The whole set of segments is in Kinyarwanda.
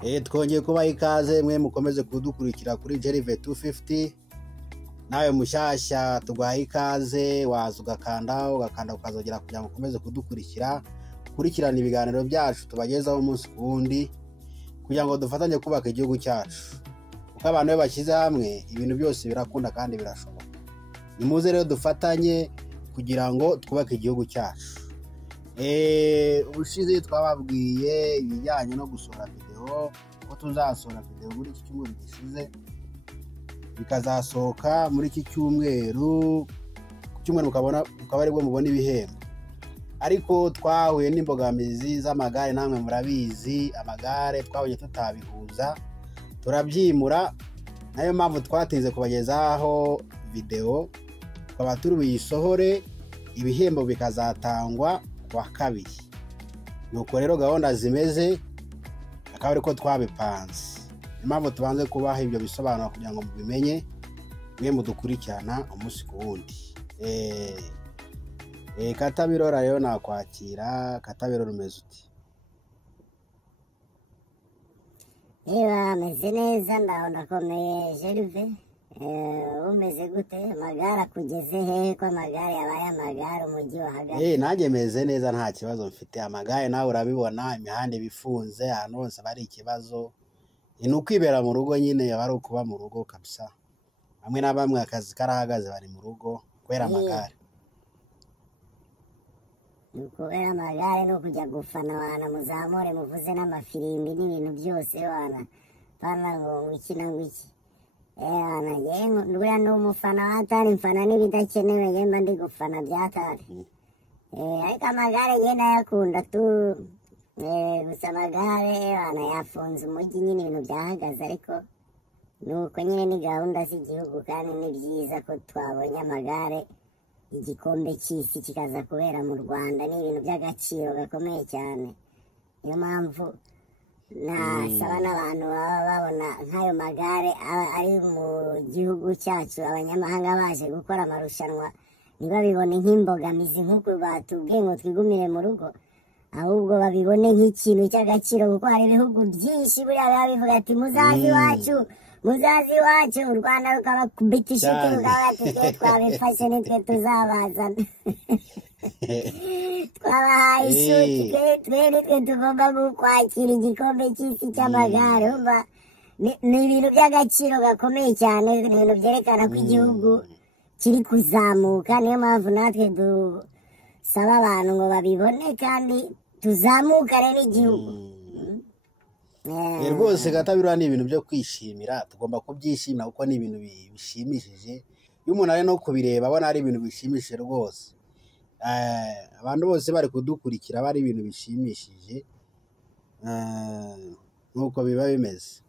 Twongeye kubaha ikaze mwe mukomeze kudukurikira kuri Jerive 250. Nawe mushasha tuguhaye ikaze, waza ugakanda ukazogera kugira ngo ukomeze kurikirana ibiganiro byacu tubagezaho umunsi ku wundi kugira ngo dufatanye kubaka igihugu cyacu. Uko abantu bashyize hamwe ibintu byose birakunda kandi birashoboka. Nimuze rero dufatanye kugira ngo twubake igihugu cyacu. Ubushize twababwiye ibijyanye no gusohora video, ko tuzasohora video muri iki cyumweru gishize, bikazasohoka muri iki cyumweru, ku cyumweru ukaba aribwo mubona ibihembo. Ariko twahuye n'imbogamizi z'amagare, namwe murabizi amagare twabonye tutabihuza, turabyimura. Nayo mpamvu twatinze kubagezaho video, tukaba turi buyisohore, ibihembo bikazatangwa kwa kabiri. Nuko rero gahunda zimeze, akaba ariko twabipanze. Impamvu tubanze kubaha ibyo bisobanuro kugira ngo mubimenye mwe mudukurikirana umunsi ku wundi. Katabirora rero nakwakira. Katabirora umeze uti? Meze neza, ndakomeye Jerive. Umeze gute? Amagare akugeze hehe ko amagare yabaye amagare umujyi wa hagati? Nanjye meze neza, nta kibazo mfite. Amagare nawe urabibona, imihanda bifunze, ahantu hose bari ikibazo. Ni ukwibera mu rugo nyine, yaba ari ukuba mu rugo kabisa. Bamwe na bamwe akazi karahagaze bari mu rugo kubera amagare. Kubera amagare no kujya gufana, wana muzamure muvuze n'amafirimbi n'ibintu byose, wana pana ngo iki na ngiki. Nubwo n'umufana watari mfana n'ibidakenewe, yemba ndi gufana byatari. Ariko amagare ngenda yakunda tu. Gusa amagare yafunze umujyi nyine, ibintu byahagaze. Ariko nuko nyine ni gahunda z'igihugu, kandi ni byiza ko twabonye amagare, igikombe cy'isi kikaza kubera mu Rwanda. Ni ibintu by'agaciro gakomeye cyane. Niyo mpamvu nasaba n'abantu baba babona nk'ayo magare ari mu gihugu cyacu, abanyamahanga baje gukora amarushanwa, ntibabibone nk'imbogamizi nk'uko batubwiye ngo twigumire mu rugo, ahubwo babibone nk'ikintu cy'agaciro. Kuko hari ibihugu byinshi buriya biba bivuga ati muzazi iwacu, u Rwanda rukabakubita ishuti rukavuga ati twe twabifashe nitwe tuzabazana. Twabahaye ishuti, twe nitwe tugomba kwakira igikombe cy'isi cy'amagare. Ni ibintu by'agaciro gakomeye cyane, ni ibintu byerekana ko igihugu kiri kuzamuka. Niyo mpamvu natwe dusaba abantu ngo babibone kandi tuzamukane n'igihugu. Rwose Katabirora ni ibintu byo kwishimira, tugomba kubyishimira kuko ni ibintu bishimishije. Iyo umuntu ari no kubireba abona ari ibintu bishimishije rwose. Abantu bose bari kudukurikira bari ibintu bishimishije, nuko biba bimeze.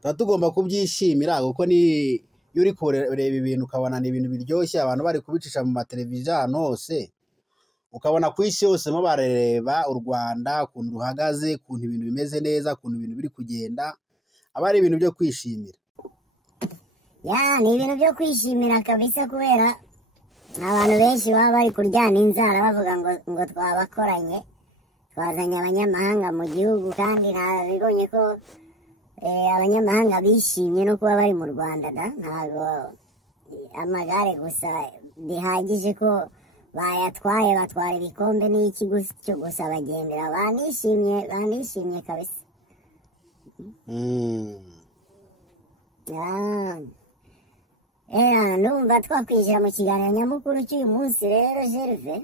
Tuba tugomba kubyishimira kuko iyo uri kureba ibintu ukabona ni ibintu biryoshye, abantu bari kubicisha mu mateleviziyo ahantu hose, ukabona ku isi yose mo barareba u Rwanda ukuntu ruhagaze, ukuntu ibintu bimeze neza, ukuntu ibintu biri kugenda, aba ari ibintu byo kwishimira. Ni ibintu byo kwishimira kabisa, kubera abantu benshi baba bari kuryana inzara bavuga ngo twabakoranye, twazanye abanyamahanga mu gihugu, kandi nabibonye ko abanyamahanga bishimye no kuba bari mu Rwanda. Ntabwo amagare gusa bihagije ko bayatwaye, batwara ibikombe n'iki cyo gusa bagendera, banishimye kabisa. Numva twakwinjira mu kiganiro nyamukuru cy'uyu munsi rero Jerive.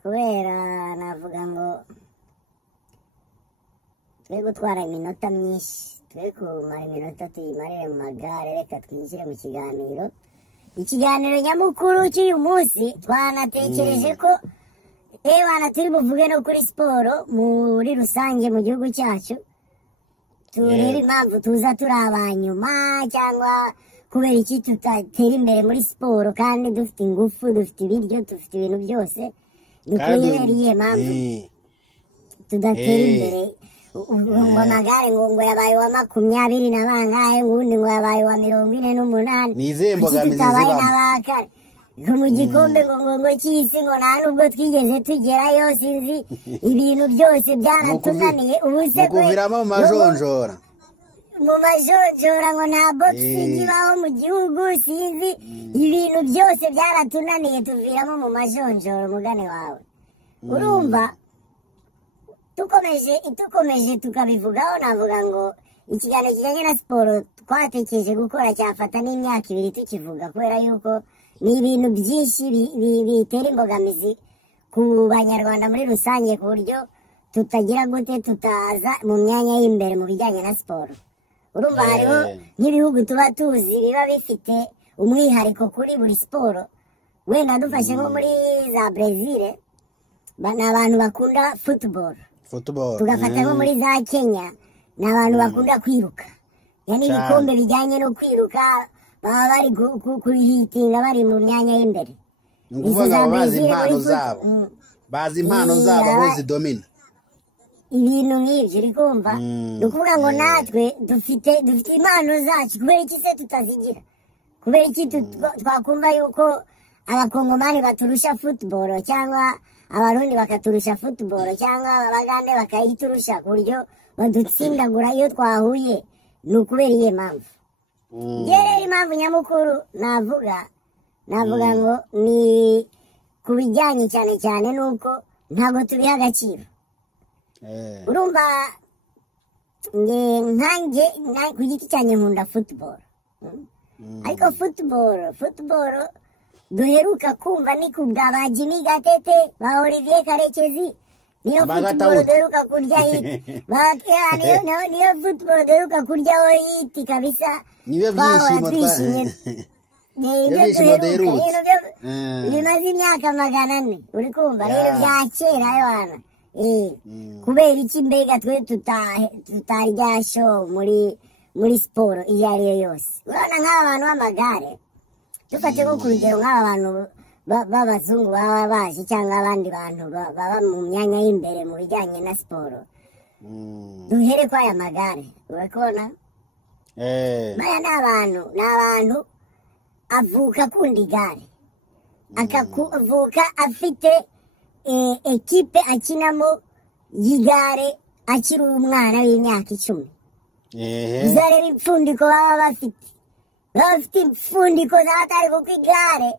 Kubera navuga ngo twe gutwara iminota myinshi, twe kumara iminota tuyimarire mu magare, reka twinjire mu kiganiro. Ikiganiro nyamukuru cy'uyu munsi twanatekereje ko turi buvuge no kuri siporo muri rusange mu gihugu cyacu. Turebe impamvu tuza turi abanyuma, cyangwa kubera iki tutatera imbere muri siporo kandi dufite ingufu, dufite ibiryo, dufite ibintu byose. Ni kubera mpamvu tudatera imbere. Ngo amagare ngo yabaye wa 20 na bangahe, ubundi ngo yabaye wa 48. Ni izihe mbogamizi zibamo? mu gikombe ngo cy'isi ngo nta nubwo twigeze tugerayo sinzi ibintu byose byaratunaniye ubu se kuviramo mu majonjora ngo nta boxing ibaho mu gihugu sinzi ibintu byose byaratunaniye tuviramo mu majonjora umugani wawe urumva tukomeje tukabivugaho navuga ngo ikiganiro kijyanye na siporo twatekereje gukora cyafata n'imyaka 2 tukivuga kubera yuko ni ibintu byinshi bitera imbogamizi ku banyarwanda muri rusange ku buryo tutagira gute tutaza mu myanya y'imbere mu bijyanye na siporo urumva hariho nk'ibihugu tuba tuzi biba bifite umwihariko kuri buri siporo wenda dufashe nko muri za Brazil ni abantu bakunda football tugafata nko muri za Kenya ni abantu bakunda kwiruka yani ibikombe bijyanye no kwiruka baba bari kuhitinga bari mu myanya y'imbere bazi impano zabo aho zidomina ibintu nk'ibyo uri kumva ni ukuvuga ngo natwe dufite impano zacu kubera iki se tutazigira kubera iki twakumva yuko abakongomani baturusha football cyangwa abarundi bakaturusha football cyangwa abagande bakayiturusha ku buryo badutsindagura iyo twahuye ni ukubera iyihe mpamvu rero impamvu nyamukuru navuga ngo ni ku bijyanye cyane cyane nuko ntabwo tubiha agaciro urumva nkanjye ku giti cyanjye nkunda football ariko football duheruka kumva ni ku bwa ba Jimmy Gatete ba Olivier Karekezi niyo football duheruka kurya niyo football duheruka kuryaho hiti kabisa niyo byishimo bimaze imyaka 400 uri kumva rero bya kera yohana kubera iki mbega twe tutarya show muri siporo iyo ari yo yose urabona nk'aba bantu b'amagare dufate nko ku rugero nk'aba bantu b'abazungu baba baje cyangwa abandi bantu baba mu myanya y'imbere mu bijyanye na siporo duhere kwa aya magare urabona baya ni abantu avuka akunda igare akavuka afite ekipe akinamo y'igare akiri umwana w'imyaka 10 uzareba impfundiko baba bafite impfundiko zatari kuko igare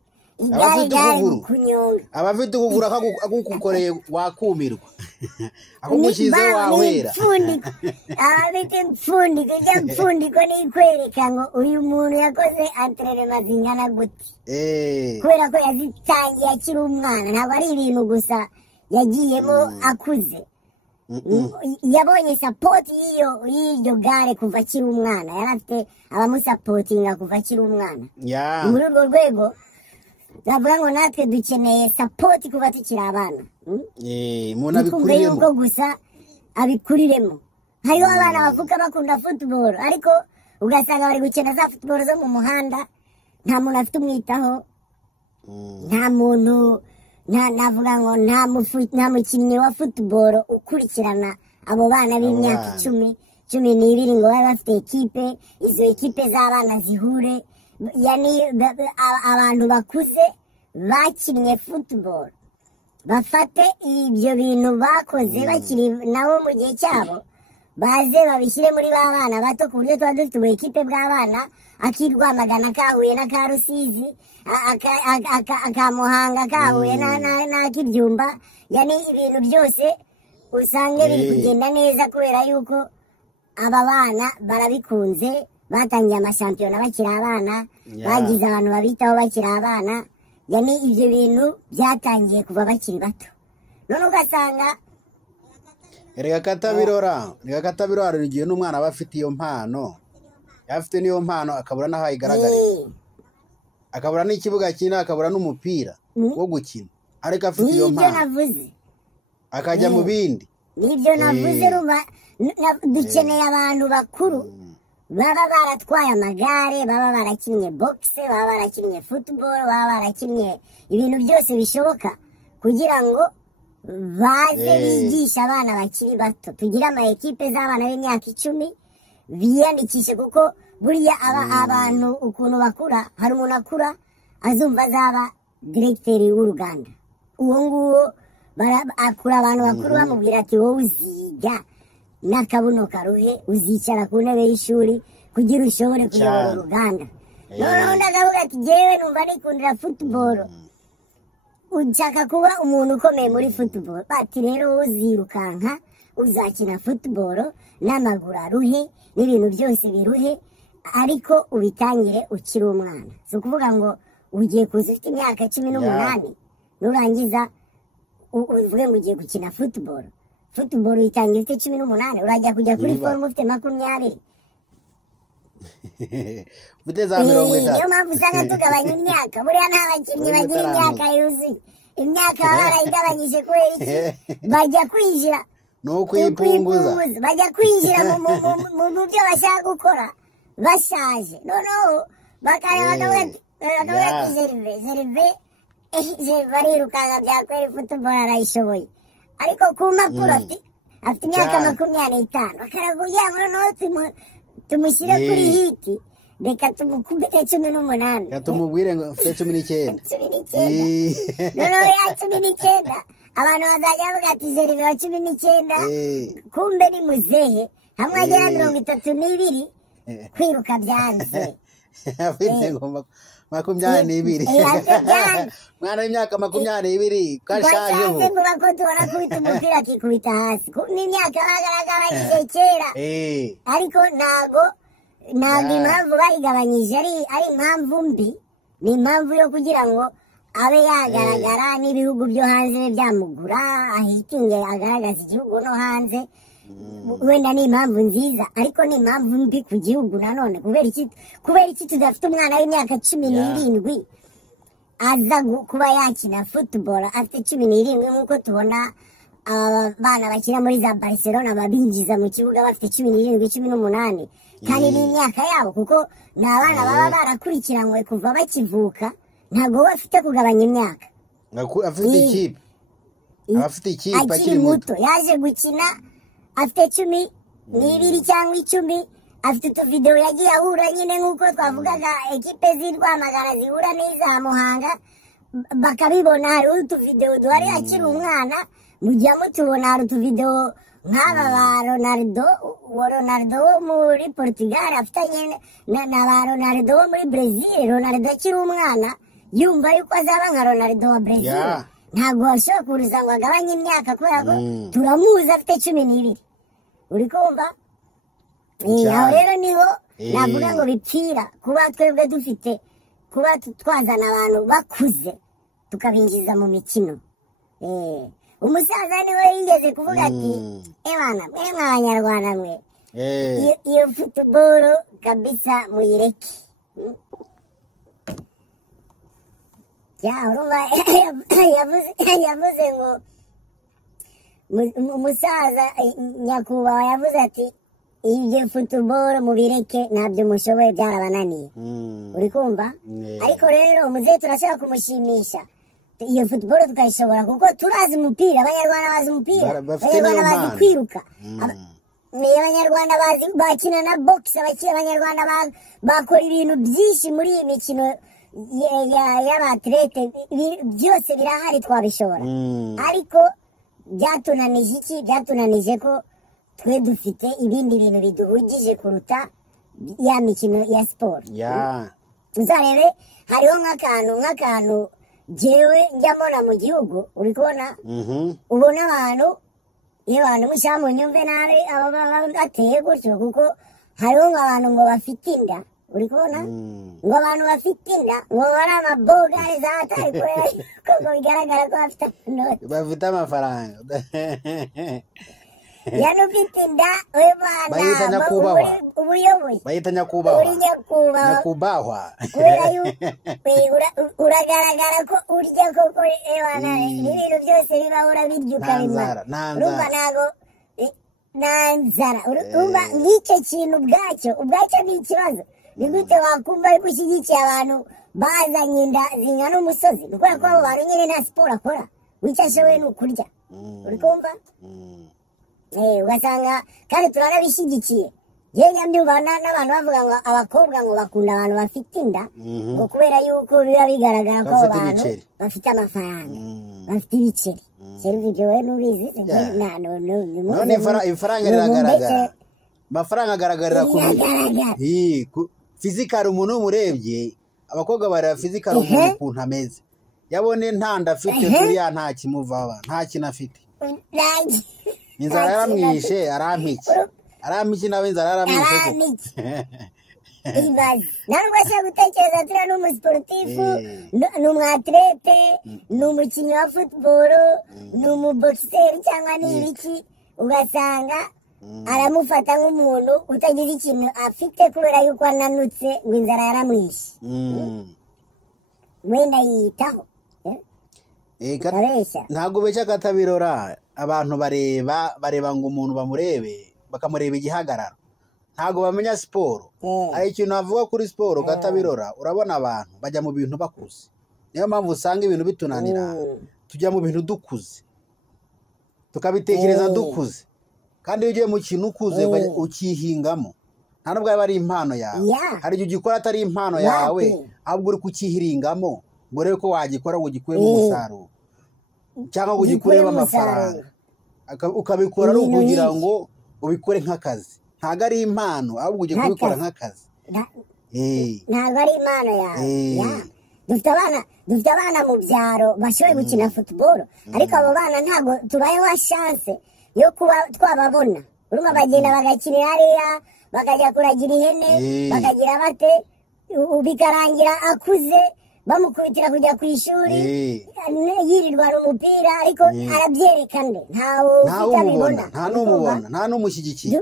kunyonga abafite ukugura akugukoreye wakumirwa akugushyize wahwera abafite impfundiko ijya mpfundiko ni ikwereka ngo uyu muntu yakoze entraînement zingana gute kubera ko yazitangiye akiri umwana ntabwo ari ibintu gusa yagiyemo akuze yabonye support y'iryo gare kuva akiri umwana yari afite abamusapotinga kuva akiri umwana muri urwo rwego ndavuga ngo natwe dukeneye support kuba tukiri abana umuntu abikuriremo yuko gusa abikuriremo hariho abana bavuka bakunda football ariko ugasanga bari gukina za football zo mu muhanda nta muntu afite umwitaho nta muntu navuga ngo nta mukinnyi wa football ukurikirana abo bana b'imyaka 12 ngo babe bafite ekipe izo ekipe z'abana zihure yani abantu bakuze bakinnye football bafate ibyo bintu bakoze bakiri nabo mu gihe cyabo baze babishyire muri ba bana bato ku buryo tuba dufite ubu ekipe bw'abana akirwamagana kahuye na Karusizi akamuhanga kahuye n'ak'ibyumba yani ibintu byose usange biri kugenda neza kubera yuko aba bana barabikunze batangiye amashampiyona bakiri abana bagize abantu babitaho bakiri abana yani ibyo bintu byatangiye kuva bakiri bato none ugasanga reka katabirora igihe n'umwana aba afite iyo mpano yafite niyo mpano akabura n'aho ayigaragariza akabura n'ikibuga kinini akabura n'umupira wo gukina ariko afite iyo mpano akajya mu bindi nibyo navuze dukeneye abantu bakuru baba baratwaye amagare baba barakinnye boxe baba barakinnye football baba barakinnye ibintu byose bishoboka kugira ngo baze bigisha abana bakiri bato tugire ama ekipe z'abana b'imyaka 10 biyandikishe kuko buriya abantu ukuntu bakura hari umuntu akura azumva azaba diregiteri w'uruganda uwo nguwo akura abantu bakuru bamubwira ati wowe uziga n'akabuno karuhe uzicara ku ntebe y'ishuri kugira ushobore kuyobora uruganda noneho ndakavuga ati jewe numva nikundira football unshaka kuba umuntu ukomeye muri football bati rero wowe uzirukanka uzakina football n'amaguru aruhe n'ibintu byose biruhe ariko ubitangire ukiri umwana si ukuvuga ngo ugiye kuza ufite imyaka 18 nurangiza uvuge ngo ugiye gukina football uyitangira ufite 18 urajya kujya kuri forum ufite 20 ufite za 30 niyo mpamvu usanga tugabanya imyaka buriya nta bakinnyi bagira imyaka yuzuye imyaka barayigabanyije kubera iki bajya kwinjira no kwipunguza bajya kwinjira mu byo bashaka gukora bashaje noneho bakareba bakavuga ati Gervais barirukanka byakwera football arayishoboye ariko ku mpapuro afite imyaka 25 bakaraguye noneho tumushyire kuri hiti reka tumukubite 18 reka tumubwire ngo ufite 19 noneho ya 19 abantu bazajya bavuga ati Gervais wa 19 kumbe ni muzehe hamwe agera 32 kwiruka byanze afite ngomba 22 mwana w'imyaka 22 kashaje ngo bako tubona kubita umupira akikubita hasi n'imyaka bagaragara kera ariko ntago impamvu bayigabanyije ari impamvu mbi ni impamvu yo kugira ngo abe yagaragara n'ibihugu byo hanze byamugura ahitinge agaragaza igihugu no hanze wenda ni impamvu nziza ariko ni impamvu mbi ku gihugu nanone kubera iki tudafite umwana w'imyaka 17 aza kuba yakina football afite 17 nk'uko tubona abana bakina muri za Barcelona babinjiza mu kibuga bafite 17 18 kandi ni imyaka yabo kuko ni abana baba barakurikiranywe kuva bakivuka ntabwo bafite kugabanya imyaka afite ikipe akiri muto yaje gukina afite 12 cyangwa 10 afite utuvideo yagiye ahura nyine nk'uko twavugaga ekipe z'Rwamagana zihura n'iza Muhanga bakabibona hari utuvideo duhari akiri umwana mujya mutubona hari utuvideo nk'aba ba Ronaldo wo muri Portugal afitanye na ba Ronaldo wo muri Brazil Ronaldo akiri umwana yumva yuko azaba nka Ronaldo wa Brazil ntabwo ashobora kuruza ngo agabanye imyaka kubera ko turamuzi afite 12 uri kumva aho rero niho navuga ngo bipfira kuba twebwe dufite kuba twazana abantu bakuze tukabinjiza mu mikino umusaza niwe yigeze kuvuga ati ebana mwe nk'abanyarwanda mwe iyo football kabisa muyireke urumva yavuze ngo umusaza nyakubahwa yavuze ati ibyo football mubireke ntabyo mushoboye byarabananiye uri kumva ariko rero umuzehe turashaka kumushimisha iyo football tukayishobora kuko turazi umupira abanyarwanda bazi umupira abanyarwanda bazi kwiruka abanyarwanda bazi bakina na box abanyarwanda bakora ibintu byinshi muri iyi mikino y'abatlete byose birahari twabishobora ariko byatunanije ko twe dufite ibindi bintu biduhugije kuruta ya mikino ya siporo uzarebe hariho nk'akantu jewe njya mbona mu gihugu uri kubona ubona iyo abantu mushaka mu nyumve nabi aba bateye gutyo kuko hariho nk'abantu ngo bafite inda uri kubona ngo abantu bafite inda ngo bari amabogari zatari kubera ko bigaragara ko bafite amafaranga yanufite inda we bana ubuyobozi bayita nyakubahwa uri nyakubahwa kubera uragaragara ko urya koko ebana ibintu byose bibahora birya ukabimara urumva ntago nanzara urumva nk'icyo kintu ubwacyo ni ikibazo ni gute wakumva ariko ushyigikiye abantu bazanye inda zingana umusozi ni kubera ko abo bantu nyine nta siporo akora wicyo ashoboye ni ukurya uri kumva ugasanga kandi turanabishyigikiye yenya mbyubana n'abantu bavuga ngo abakobwa ngo bakunda abantu bafite inda ngo kubera yuko biba bigaragara ko abantu bafite amafaranga bafite ibiceri cyari ibyo we nubizi none ifaranga riragaragara amafaranga agaragarira ku physical umuntu umurebye abakobwa bari physical umuntu ukuntu ameze yabone ntanda afite kuriya nta kimuvaba nta kinafite inzara yaramwishe aramiki nawe inzara yaramwishe ntabwo se gutekereza turiya ni umusiporutifu ni umwatirete ni umukinnyi wa futuboro ni umubokiseri cyangwa ni ibiki ugasanga aramufata nk'umuntu utagize ikintu afite kubera yuko ananutse ngo inzara yaramwishe wenda yiyitaho ntabwo beshya akatabirora abantu bareba ngo umuntu bamurebe bakamureba igihagararo ntabwo bamenya siporo hari ikintu avuga kuri siporo katabirora urabona abantu bajya mu bintu bakuze niyo mpamvu usanga ibintu bitunanira tujya mu bintu dukuze tukabitekereza dukuze kandi iyo ugiye mu kintu ukuze ukihingamo nta nubwo yaba ari impano yawe hari igihe ugikora atari impano yawe ahubwo uri kukihiringamo ngo urebe ko wagikora ngo ugikuremo umusaruro cyangwa ngo ugikuremo amafaranga ukabikora ari ukugira ngo ubikore nk'akazi ntabwo ari impano ahubwo ugiye kubikora nk'akazi ntabwo ari impano yawe dufite abana mu byaro bashoboye gukina futuboro ariko abo bana ntabwo tubayeho chance yo kuba twababona urumva bagenda bagakinira hariya bakajya kuragira ihene bakagira bate bikarangira akuze bamukubitira kujya ku ishuri yirirwa umupira ariko arabyerekana ntawe utabibona nta n'umushyigikiye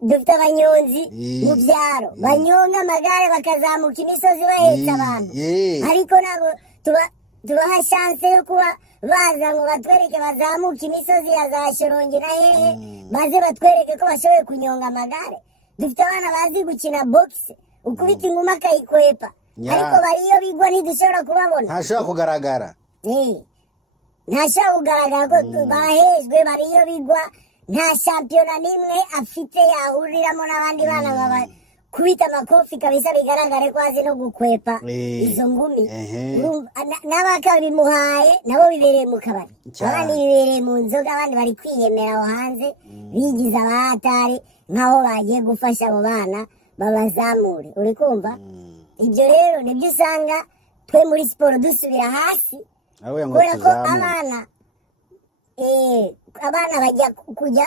dufite abanyonzi mu byaro banyonga amagare bakazamuka imisozi bahetse abantu ariko ntabwo tubaha chance yo kuba baza ngo batwereke bazamuka imisozi ya za Shyorongi na hehe maze batwereke ko bashoboye kunyonga amagare dufite abana bazi gukina boxe ukubita inguma akayikwepa ariko bariyo bigwa ntidushobora kubabona ntashobora kugaragara ntashobora kugaragara ko barahejwe bariyo bigwa nta shampiyona n'imwe afite yahuriramo n'abandi bana kubita amakofi kabisa bigaragare ko azi no gukwepa izo ngumi n'abakabimuhaye nabo bibereye mu kabari abandi bibereye mu nzoga abandi bari kwiyemera aho hanze bigize abahatari nk'aho bagiye gufasha abo bana babazamure uri kumva ibyo rero nibyo usanga twe muri siporo dusubira hasi kubera ko abana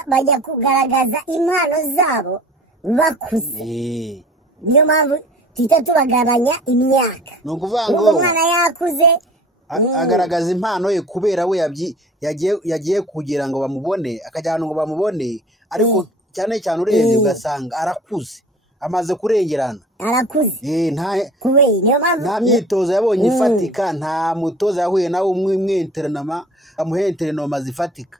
bajya kugaragaza impano zabo bakuze niyo mpamvu tuhita tubagabanya imyaka ni ukuvuga ngo umwana yakuze agaragaza impano ye kubera we yagiye kugira ngo bamubone akajyana ngo bamubone ariko cyane cyane urebye ugasanga arakuze amaze kurengerana arakuze nta myitozo yabonye ifatika nta mutoza yahuye nawe umwenterinoma amuhenterinoma zifatika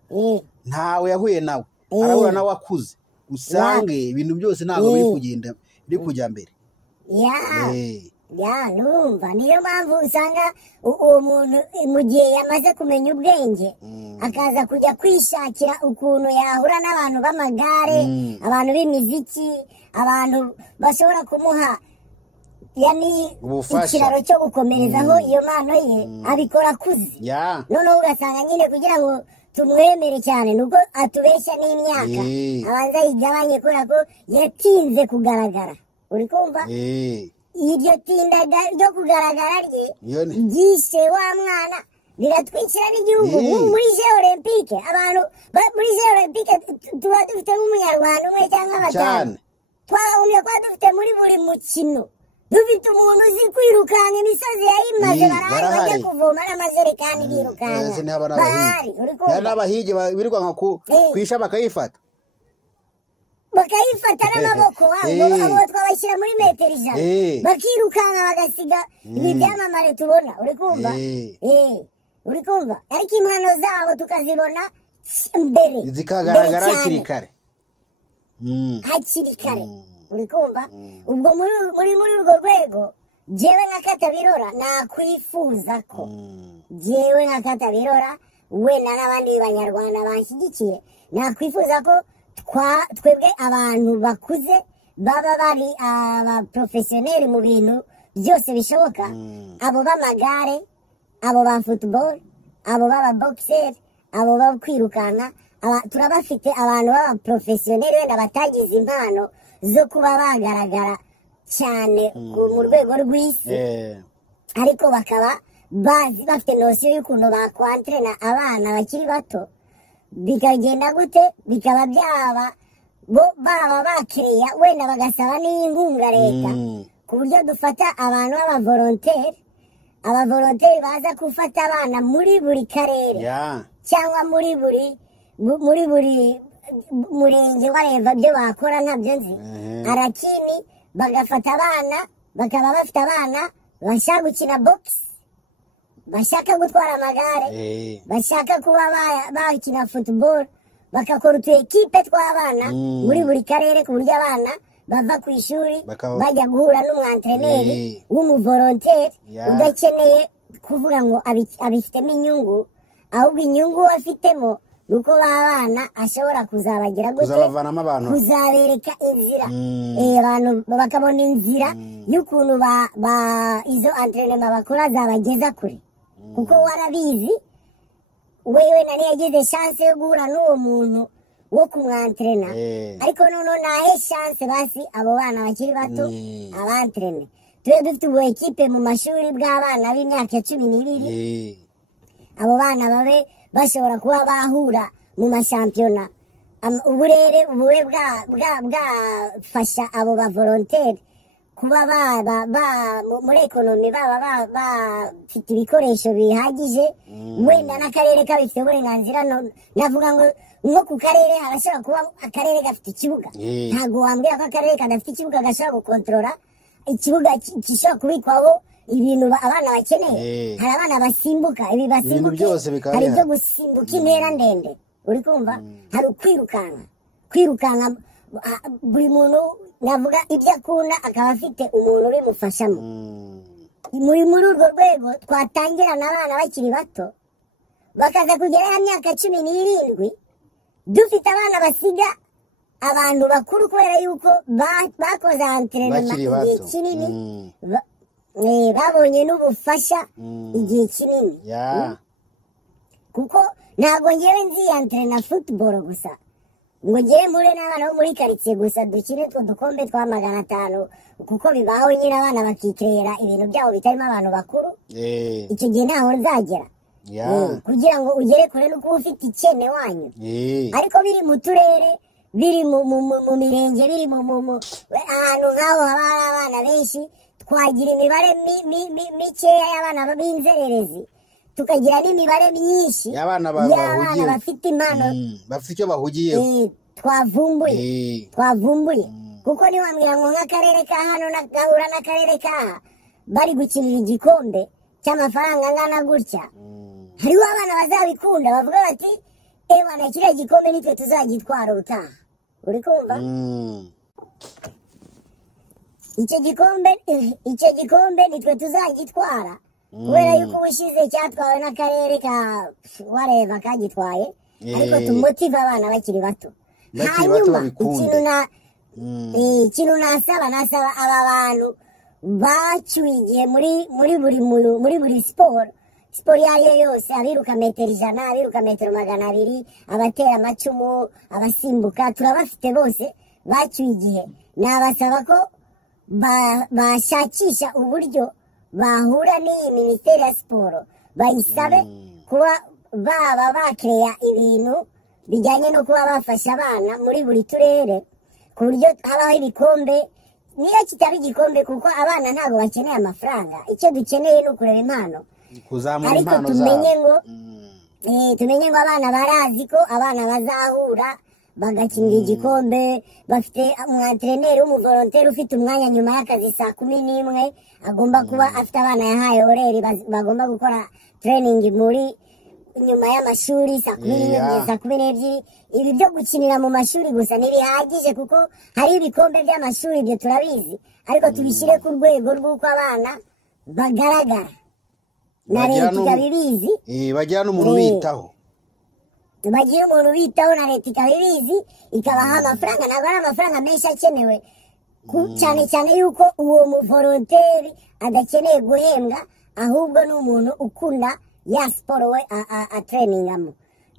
ntawe yahuye nawe arahura nawe akuze usange ibintu byose ntabwo biri kujya mbere numva niyo mpamvu usanga uwo muntu mu gihe yamaze kumenya ubwenge akaza kujya kwishakira ukuntu yahura n'abantu b'amagare abantu b'imiziki abantu bashobora kumuha ikiraro cyo gukomerezaho iyo mpano ye abikora akuze noneho ugasanga nyine kugira ngo tumwemere cyane nuko atubeshya n'imyaka abanza yigabanye kubera ko yatinze kugaragara uri kumva iryo tinda ryo kugaragara rye ryishe wa mwana riratwikira n'igihugu muri jeux olympique abantu muri jeux olympique tuba dufite nk'umunyarwanda umwe cyangwa batanu twagumye kuba dufite muri buri mukino dufite umuntu uzi kwirukanka imisozi yayimaze barahari bajya kuvoma n'amajerekani birukanka barahari uri kumva n'abahigi birirwanka kwisha bakayifata n'amaboko abo twabashyira muri metero 100 bakirukanka bagasiga ibyamamare tubona uri kumva uri kumva ariko impano zabo tukazibona mbere zikagaragara hakiri kare uri kumva ubwo muri urwo rwego jewe nka Katabirora nakwifuza ko jewe nka Katabirora we n'abandi banyarwanda banshyigikiye nakwifuza ko twebwe abantu bakuze baba bari abaprofesiyoneri mu bintu byose bishoboka, abo b'amagare, abo ba football, abo b'ababoxeri, abo bo kwirukanka, turabafite abantu b'abaprofesiyoneri wenda batagize impano zo kuba bagaragara cyane mu rwego rw'isi, ariko bakaba bafite nosiyo y'ukuntu bakwantrena abana bakiri bato. Bikagenda gute? Bikaba byaba baba bakereya wenda bagasaba n'inkunga leta ku buryo dufata abantu abavolonteri baza gufata abana muri buri karere cyangwa muri buri murenge wareva byo bakora ntabyo nzi, arakini bagafata abana bakaba bafite abana bashaka gukina box, bashaka gutwara amagare, bashaka kuba bakina football, bakakora utu ekipe tw'abana muri buri karere ku buryo abana bava ku ishuri bajya guhura n'umwantreneri w'umuvolonteri udakeneye kuvuga ngo abifitemo inyungu, ahubwo inyungu afitemo nuko babana ashobora kuzabagira gute, kuzabereka inzira, abantu bakabona inzira y'ukuntu izo antrenema bakora zabageza kure, kuko warabizi wewe nani yagize chance yo guhura n'uwo muntu wo kumwantrena, ariko noneho nahe chance basi abo bana bakiri bato abantrene. Twe dufite ubu ekipe mu mashuri bw'abana b'imyaka 12, abo bana babe bashobora kuba bahura mu mashampiyona, uburere bwafasha abo ba volontaire kuba muri ekonomi baba bafite ibikoresho bihagije, wenda n'akarere kabifite uburenganzira. Navuga ngo nko ku karere harashobora kuba akarere gafite ikibuga, ntabwo wambwira ko akarere kadafite ikibuga gashobora gukontorora ikibuga gishobora kubikwaho ibintu abana bakeneye. Hari abana basimbuka, ibi basimbuka, hari ibyo gusimbuka intera ndende, uri kumva, hari kwirukanka buri muntu navuga ibyo akunda akaba afite umuntu ubimufashamo. Muri urwo rwego twatangirana abana bakiri bato bakaza kugera ya myaka 17 dufite abana basiga abantu bakuru kubera yuko bakoze antrenema igihe kinini, babonye n'ubufasha igihe kinini, kuko ntabwo ngewe nziyantrena football gusa ngo ngewe mpure n'abana bo muri karitsiye gusa dukine two dukombe twa 500, kuko bibaho nyine abana bakikirera ibintu byabo bitarimo abantu bakuru. Icyo gihe ntaho nzagera, kugira ngo ugere kure nuko ufite ikene wanyu, ariko biri mu turere, biri mu mirenge, biri ahantu nk'aho haba hari abana benshi, twagira imibare mikeya y'abana b'inzererezi, tukagira n'imibare myinshi y'abana bafite impano, bafite icyo bahugiyeho, twavumbuye. Kuko niwambwira ngo nk'akarere ka hano gahura n'akarere kaha bari gukinira igikombe cy'amafaranga angana gutya, hariho abana bazabikunda bavuga bati bana kiriya gikombe nitwe tuzagitwara utaha, uri kumva? icyo gikombe nitwe tuzagitwara, kubera yuko ubushize cyatwawe n'akarere ka wareva kagitwaye, ariko tumutive abana bakiri bato. Hanyuma ikintu nasaba aba bantu bacyuye muri buri siporo iyo ari yo yose, abiruka metero 100, abiruka metero 200, abatera amacumu, abasimbuka, turabafite bose bacyuye igihe. Nabasaba ko bashakisha uburyo bahura n'iyi minisiteri ya siporo, bayisabe kuba baba bakereya ibintu bijyanye no kuba bafasha abana muri buri turere, ku buryo habaho ibikombe. Niyo kitaba igikombe, kuko abana ntabwo bakeneye amafaranga, icyo dukeneye ni ukureba impano, ariko tumenye ngo abana barazi ko abana bazahura bagakinira igikombe, bafite umwantreneri w'umuvolonteri ufite umwanya nyuma y'akazi saa 11 agomba kuba afite abana yahaye oreri bagomba gukora training muri nyuma y'amashuri saa 11 saa 12. Ibi byo gukinira mu mashuri gusa ntibihagije, kuko hari ibikombe by'amashuri byo turabizi, ariko tubishyire ku rwego rw'uko abana bagaragara na leta ikabibizi, bajyana umuntu bitaho. bagiye umuntu bitaho na leta ikaba ibizi ikabaha amafaranga ntabwo ari amafaranga menshi akenewe cyane cyane yuko uwo muvolonteri adakeneye guhembwa ahubwo ni umuntu ukunda ya siporo we atreningamo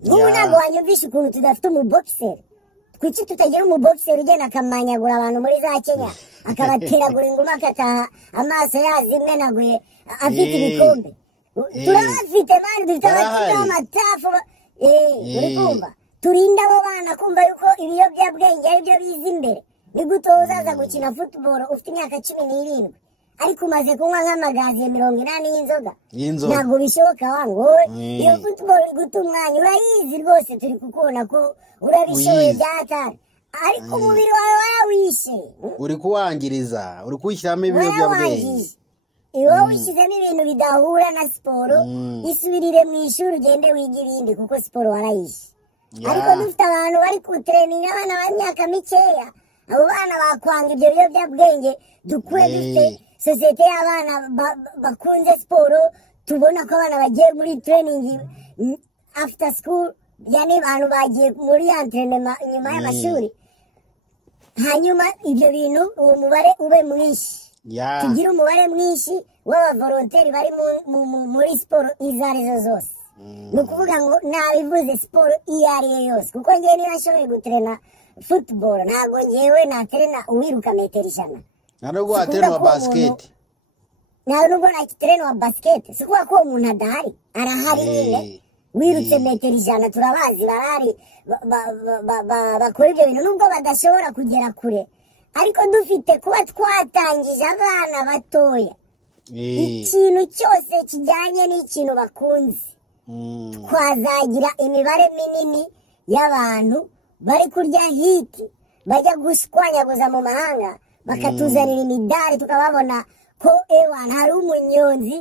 nk'ubu ntabwo wanyumvisha ukuntu tudafite umubokiseri kuki tutagira umubokiseri ugenda akamanyagura abantu muri za Kenya akabateragura inguma akataha amaso yazimenaguye afite ibikombe turabafite mani dufite abakinnyi b'amatafu uri kumva turinda abo bana kumva yuko ibiyobyabwenge ari byo biza imbere ni gute uzaza gukina football ufite imyaka 17 ariko umaze kunywa nk'amagazi 80 y'inzoga ntabwo bishoboka wangu iyo football guta umwanya urayizi rwose turi kukubona ko urabishoboye byatari ariko umubiri wawe wawishe uri kuwangiriza uri kwishyiramo ibiyobyabwenge iyo wishyizemo ibintu bidahura na siporo isubirire mu ishuri ugende wiga ibindi kuko siporo warayishe ariko dufite abantu bari kutreninga abana b'imyaka mikeya abo bana bakwanga ibyo biyobyabwenge dukwiye dufite sosiyete y'abana bakunze siporo tubona ko abana bagiye muri training after school yani abantu bagiye muri entraînement nyuma y'amashuri hanyuma ibyo bintu uwo mubare ube mwinshi tugira umubare mwinshi w'abavolonteri bari muri siporo izo arizo zose ni ukuvuga ngo nabivuze siporo iyo ariyo yose kuko ngewe niba ashoboye gutrena football ntabwo ngewe natrena uwiruka metero 100 ntabwo watrena wa basket ntabwo natrena wa basket si kuba ko umuntu adahari arahari nyine wirutse metero 100 turabazi barahari bakora ibyo bintu nubwo badashobora kugera kure ariko dufite kuba twatangije abana batoya ikintu cyose kijyanye n'ikintu bakunze twazagira imibare minini y'abantu bari kurya hiti bajya gushwanyaguza mu mahanga bakatuzanira imidari tukababona ko ewana hari umunyonzi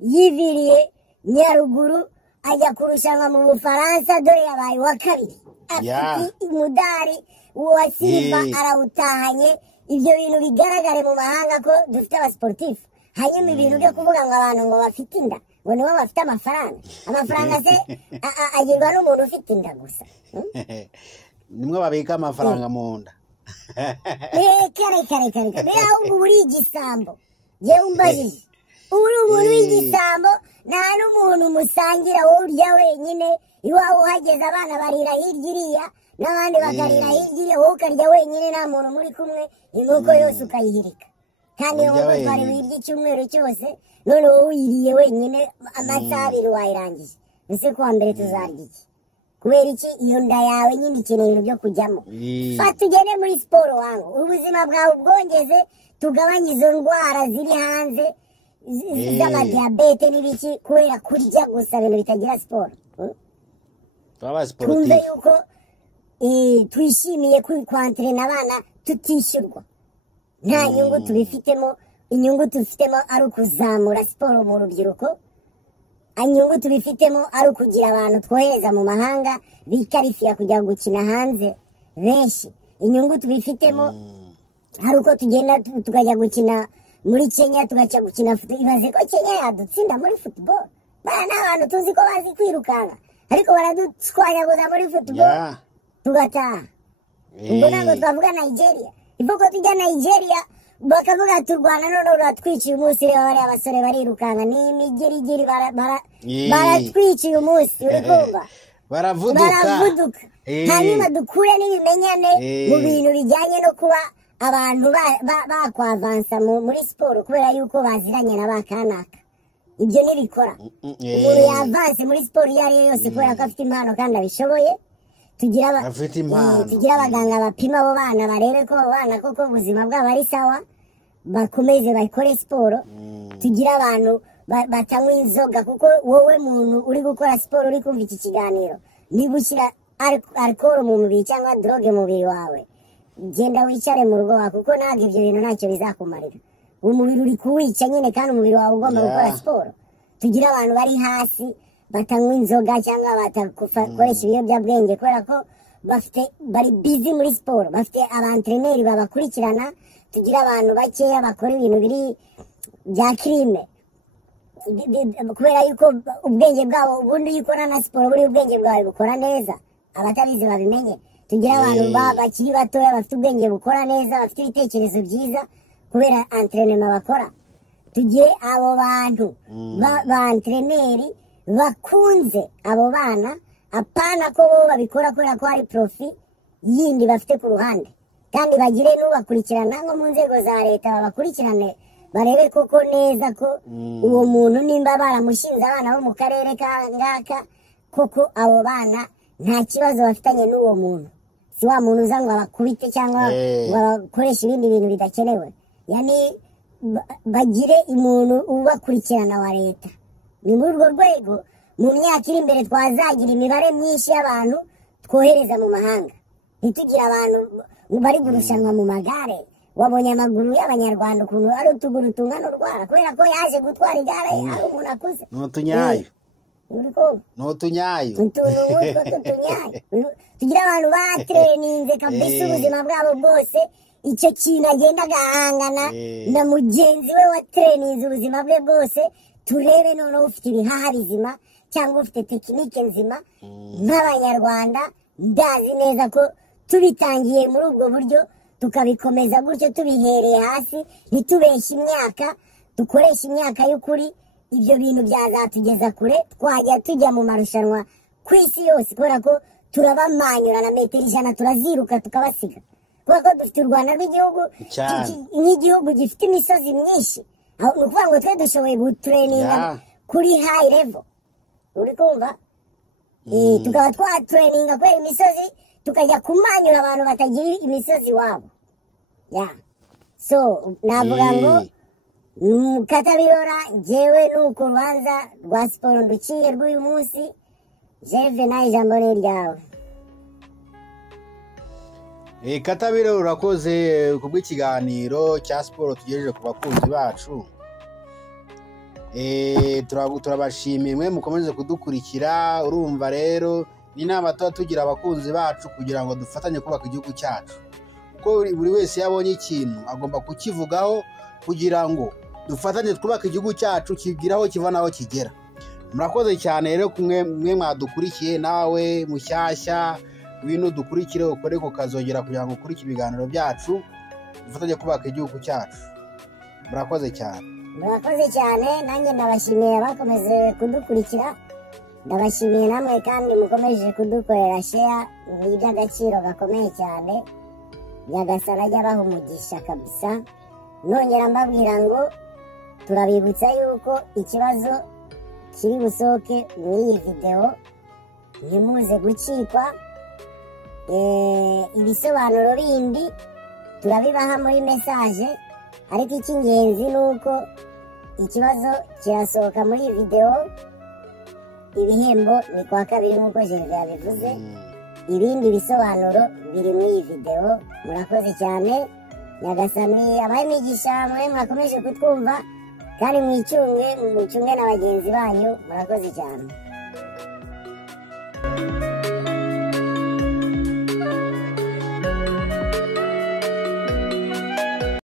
yiviriye Nyaruguru ajya kurushanwa mu Bufaransa dore yabaye wa kabiri afite umudari uwa Silva arawutahanye ibyo bintu bigaragare mu mahanga ko dufite abasportif hanyuma ibintu byo kuvuga ngo abantu ngo bafite inda ngo nibo bafite amafaranga se agirwa n'umuntu ufite inda gusa nimwe babika amafaranga mu nda kare ahubwo uri igisambo yewe umbajije uri umuntu w'igisambo nta n'umuntu musangira wowe urya wenyine iwawe uhageze abana barira hirya iriya n'abandi bakarira hirya iriya wowe ukarya wenyine nta muntu muri kumwe inkoko yose ukayihirika kandi iyo nkoko twari wirya icyumweru cyose none wowe uyiriye wenyine amasaha 2 wayirangije ese kuwa mbere tuzarya iki kubera iki iyo nda yawe nyine ikeneye ibintu byo kujyamo fata ugende muri siporo wangu ubuzima bwawe bwongeze tugabanye izo ndwara ziri hanze z'amadiyabete n'ibiki kubera kurya gusa ibintu bitagira siporo twumve yuko twishimiye kwantrena abana tutishyurwa nta nyungu tubifitemo inyungu tubifitemo ari ukuzamura siporo mu rubyiruko inyungu tubifitemo ari ukugira abantu twohereza mu mahanga bikarifiya kujya gukina hanze benshi inyungu tubifitemo hari uko tugenda tukajya gukina muri Kenya tugaca gukina ibaze ko Kenya yadutsinda muri football bana n'abantu tuzi ko bazi kwirukanka ariko baradutwanyaguza muri football tugataha ubwo ntabwo twavuga Nigeria ivuga ko tujya Nigeria bakavuga turwana none uratwiciye umunsi rero bari abasore barirukanka ni imigerigeri baratwiciye umunsi urikumva baravuduka hanyuma dukure n'ibimenyane mu bintu bijyanye no kuba abantu bakwavansa muri siporo kubera yuko baziranye na bakanaka ibyo ntibikora umuntu yavanse muri siporo iyo ariyo yose kubera ko afite impano kandi abishoboye tugira abaganga bapima abo bana barebe ko abo bana koko ubuzima bwabo ari sawa bakomeze bakore siporo tugira abantu batanywa inzoga kuko wowe muntu uri gukora siporo uri kumva iki kiganiro niba ushyira alcohol mu mubiri cyangwa droge mu mubiri wawe genda wicare mu rugo wawe kuko ntabwo ibyo bintu ntacyo bizakumarira umubiri uri kuwica nyine kandi umubiri wawe ugomba gukora siporo tugira abantu bari hasi batanywa inzoga cyangwa batakoresha ibiyobyabwenge kubera ko bari busy muri siporo bafite abantreneri babakurikirana tugira abantu bakeya bakora ibintu biri bya crime kubera yuko ubwenge bwabo ubundi iyo ukora na siporo buri ubwenge bwawe bukora neza abatabizi babimenye tugira abantu bakiri batoya bafite ubwenge bukora neza bafite ibitekerezo byiza kubera entraînement bakora tugiye abo bantu ba entreneri bakunze abo bana apana ko bo babikora kubera ko hari profit yindi bafite ku ruhande kandi bagire n'ubakurikirana nko mu nzego za leta babakurikirane barebe koko neza ko uwo muntu nimba baramushinze abana bo mu karere kangaka koko abo bana nta kibazo bafitanye n'uwo muntu si wa muntu uza ngo abakubite cyangwa ngo abakoreshe ibindi bintu bidakenewe yani bagire umuntu ubakurikirana wa leta ni muri urwo rwego mu myaka iri imbere twazagira imibare myinshi y'abantu twohereza mu mahanga ntitugire abantu bari gurushanwa mu magare wabonye amaguru y'abanyarwanda ukuntu ari utuguru tungana urwara kubera ko yaje gutwara igare ari umuntu akuze n'utunyayo n'utunyayo tugira abantu batreninze kabisa ubuzima bwabo bwose icyo kintu agenda agahangana na mugenzi we watreninze ubuzima bwe bwose turebe noneho ufite ibihaha bizima cyangwa ufite tekinike nzima nk'abanyarwanda ndazi neza ko tubitangiye muri ubwo buryo tukabikomeza gutyo tubihereye hasi ntitubeshye imyaka dukoresha imyaka y'ukuri ibyo bintu byazatugeza kure twajya tujya mu marushanwa ku isi yose kubera ko turabamanyura na metero 100 turaziruka tukabasiga kubera ko dufite u Rwanda rw'igihugu nk'igihugu gifite imisozi myinshi ni ukuvuga ngo twe dushoboye gutureninga kuri high level uri kumva tukaba twatureninga kubera imisozi tukajya kumanyura abantu batagira imisozi wabo so navuga ngo Katabirora jewe nuko rubanza rwa siporo nduciye rw'uyu munsi jeve nayo ijambo ni ryawe Katabirora urakoze kubw'ikiganiro cya siporo tugejeje ku bakunzi bacu turabashimiye mukomeze kudukurikira urumva rero ni inama tuba tugira abakunzi bacu kugira ngo dufatanye kubaka igihugu cyacu kuko buri wese yabonye ikintu agomba kukivugaho kugira ngo dufatanye twubaka igihugu cyacu kigiraho kiva naho kigera murakoze cyane rero kumwe mwadukurikiye nawe mushyashya ibintu dukurikire ukore ko kazogera kugira ngo ukurikire ibiganiro byacu dufatanye kubaka igihugu cyacu murakoze cyane nanjye ndabashimiye bakomeze kudukurikira ndabashimiye namwe kandi mukomeje kudukorera share ni iby'agaciro gakomeye cyane Nyagasani ajya abaha umugisha kabisa nongera mbabwira ngo turabibutsa yuko ikibazo kiri busohoke mw'iyi video ntimuze gucikwa ibisobanuro bindi turabibaha muri message ariko icy'ingenzi ni uko ikibazo kirasohoka muri iyi video ibihembo ni kwa kabiri nk'uko Gervais yabivuze ibindi bisobanuro biri muri iyi video murakoze cyane Nyagasani abahe imigisha mwe mwakomeje kutwumva kandi mwicunge na bagenzi banyu murakoze cyane